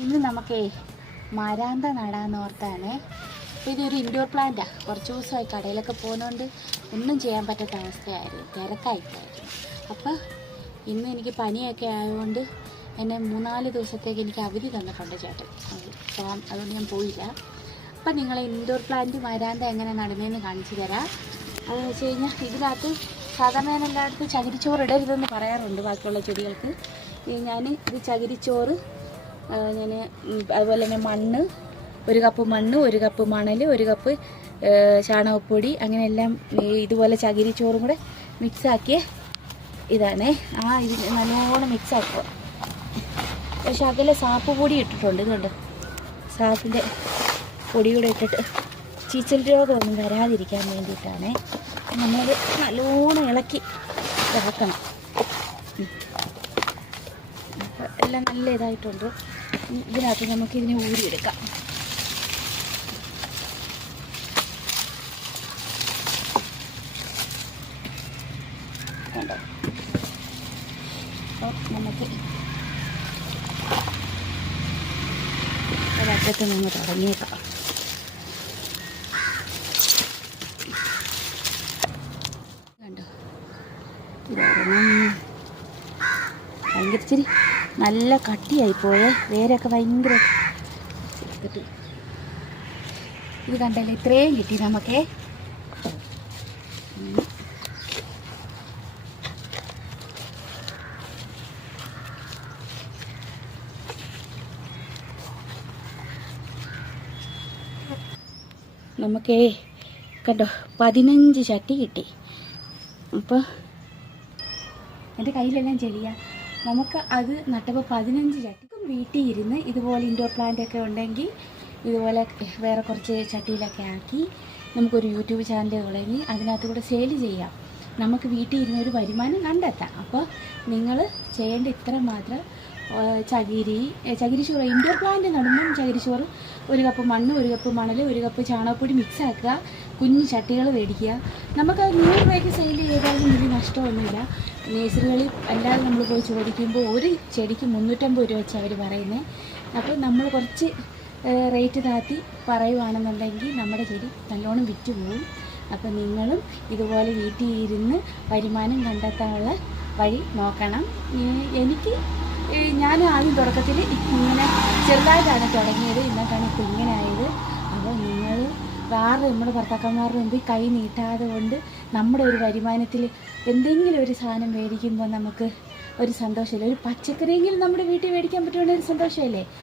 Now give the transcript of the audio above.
ഇന്ന് നമുക്കേ മരാന്ത നടാന്ന് ഓർത്താണ്. അപ്പോൾ ഇതൊരു ഇൻഡോർ പ്ലാന്റാണ്. കുറച്ച് ദിവസമായി കടയിലൊക്കെ പോകുന്നതുകൊണ്ട് ഒന്നും ചെയ്യാൻ പറ്റാത്ത അവസ്ഥയായിരുന്നു, തിരക്കായിട്ടായിരുന്നു. അപ്പോൾ ഇന്ന് എനിക്ക് പനിയൊക്കെ ആയതുകൊണ്ട് എന്നെ 3-4 ദിവസത്തേക്ക് എനിക്ക് അവധി തന്നിട്ടുണ്ട് ചേട്ടൻ. അതുകൊണ്ട് ഞാൻ പോയില്ല. അപ്പം നിങ്ങൾ ഇൻഡോർ പ്ലാന്റ് മരാന്ത എങ്ങനെ നടുന്നതെന്ന് കാണിച്ചു തരാം. അതെന്ന് വെച്ച് കഴിഞ്ഞാൽ ഇതിനകത്ത് സാധാരണ ഞാൻ എല്ലായിടത്തും ചകിരിച്ചോറ് ഇടരുതെന്ന് പറയാറുണ്ട് ബാക്കിയുള്ള ചെടികൾക്ക്. ഞാൻ ഇത് ചകിരിച്ചോറ്, ഞാൻ അതുപോലെ തന്നെ മണ്ണ്, 1 കപ്പ് മണ്ണ്, 1 കപ്പ് മണൽ, 1 കപ്പ് ചാണകപ്പൊടി, അങ്ങനെ എല്ലാം ഇതുപോലെ ചകിരിച്ചോറും കൂടെ മിക്സാക്കിയ ഇതാണേ. ഇത് നല്ലോണം മിക്സാക്കുക. പക്ഷെ അതിൽ സാപ്പ് പൊടി ഇട്ടിട്ടുണ്ട്. ഇതുകൊണ്ട് സാപ്പിൻ്റെ പൊടി കൂടെ ഇട്ടിട്ട് ചീച്ചൽ രോഗമൊന്നും വരാതിരിക്കാൻ വേണ്ടിയിട്ടാണ്. നമ്മളത് നല്ലോണം ഇളക്കി ഇറക്കണം. എല്ലാം നല്ല ഇതായിട്ടുണ്ട്. ഇതിനകത്ത് നമുക്കിതിനെ ഊരിയെടുക്കാം. കണ്ടോ? അപ്പോൾ നമുക്ക് ഒരറ്റത്ത് നിന്ന് തുടങ്ങിയേക്കാം. കണ്ടോ? ഇതായിരുന്നു ഭയങ്കര ഇച്ചിരി നല്ല കട്ടിയായിപ്പോയേ. വേരൊക്കെ ഭയങ്കര എടുത്തിട്ട് ഇത് കണ്ടല്ലേ, ഇത്രയും കിട്ടി നമുക്കേ. നമുക്കേ കണ്ടോ 15 ചട്ടി കിട്ടി. അപ്പോൾ എൻ്റെ കയ്യിലെല്ലാം ചെടിയാണ്. നമുക്ക് അത് നട്ടപ്പോൾ 15 ചട്ടി. വീട്ടിൽ ഇരുന്ന് ഇതുപോലെ ഇൻഡോർ പ്ലാന്റൊക്കെ ഉണ്ടെങ്കിൽ ഇതുപോലെ വേറെ കുറച്ച് ചട്ടിയിലൊക്കെ ആക്കി നമുക്കൊരു യൂട്യൂബ് ചാനൽ തുടങ്ങി അതിനകത്ത് കൂടെ സെയിൽ ചെയ്യാം. നമുക്ക് വീട്ടിൽ ഇരുന്നൊരു വരുമാനം കണ്ടെത്താം. അപ്പോൾ നിങ്ങൾ ചെയ്യേണ്ട ഇത്ര മാത്രം ചകിരിച്ചോറ് ഇൻഡോർ പ്ലാന്റ് നടുമ്പം ചകിരിച്ചോറ് 1 കപ്പ് മണ്ണ്, 1 കപ്പ് മണൽ, 1 കപ്പ് ചാണകപ്പൊടി മിക്സ് ആക്കുക. കുഞ്ഞു ചട്ടികൾ മേടിക്കുക. നമുക്കത് 100 രൂപയ്ക്ക് സെയിൽ ചെയ്താലും വലിയ നഷ്ടമൊന്നുമില്ല. നേഴ്സറികളിൽ അല്ലാതെ നമ്മൾ പോയി ചോദിക്കുമ്പോൾ ഒരു ചെടിക്ക് 350 രൂപ വെച്ച് അവർ പറയുന്നത്. അപ്പോൾ നമ്മൾ കുറച്ച് റേറ്റ് താത്തി പറയുവാണെന്നുണ്ടെങ്കിൽ നമ്മുടെ ചെടി നല്ലോണം വിറ്റ് പോകും. അപ്പോൾ നിങ്ങളും ഇതുപോലെ വീട്ടിൽ ഇരുന്ന് വരുമാനം കണ്ടെത്താനുള്ള വഴി നോക്കണം. ഞാൻ ആദ്യം തുടക്കത്തിൽ ഇങ്ങനെ ചെറുതായിട്ടാണ് തുടങ്ങിയത്. ഇന്നത്താണ് ഇപ്പോൾ ഇങ്ങനെ ആയത്. അപ്പോൾ നിങ്ങൾ നമ്മുടെ ഭർത്താക്കന്മാരുടെ മുമ്പിൽ കൈ നീട്ടാതെ കൊണ്ട് നമ്മുടെ ഒരു വരുമാനത്തിൽ എന്തെങ്കിലും ഒരു സാധനം മേടിക്കുമ്പോൾ നമുക്ക് ഒരു സന്തോഷമില്ല. ഒരു പച്ചക്കറിയെങ്കിലും നമ്മുടെ വീട്ടിൽ മേടിക്കാൻ പറ്റുവാണെങ്കിൽ ഒരു സന്തോഷമല്ലേ.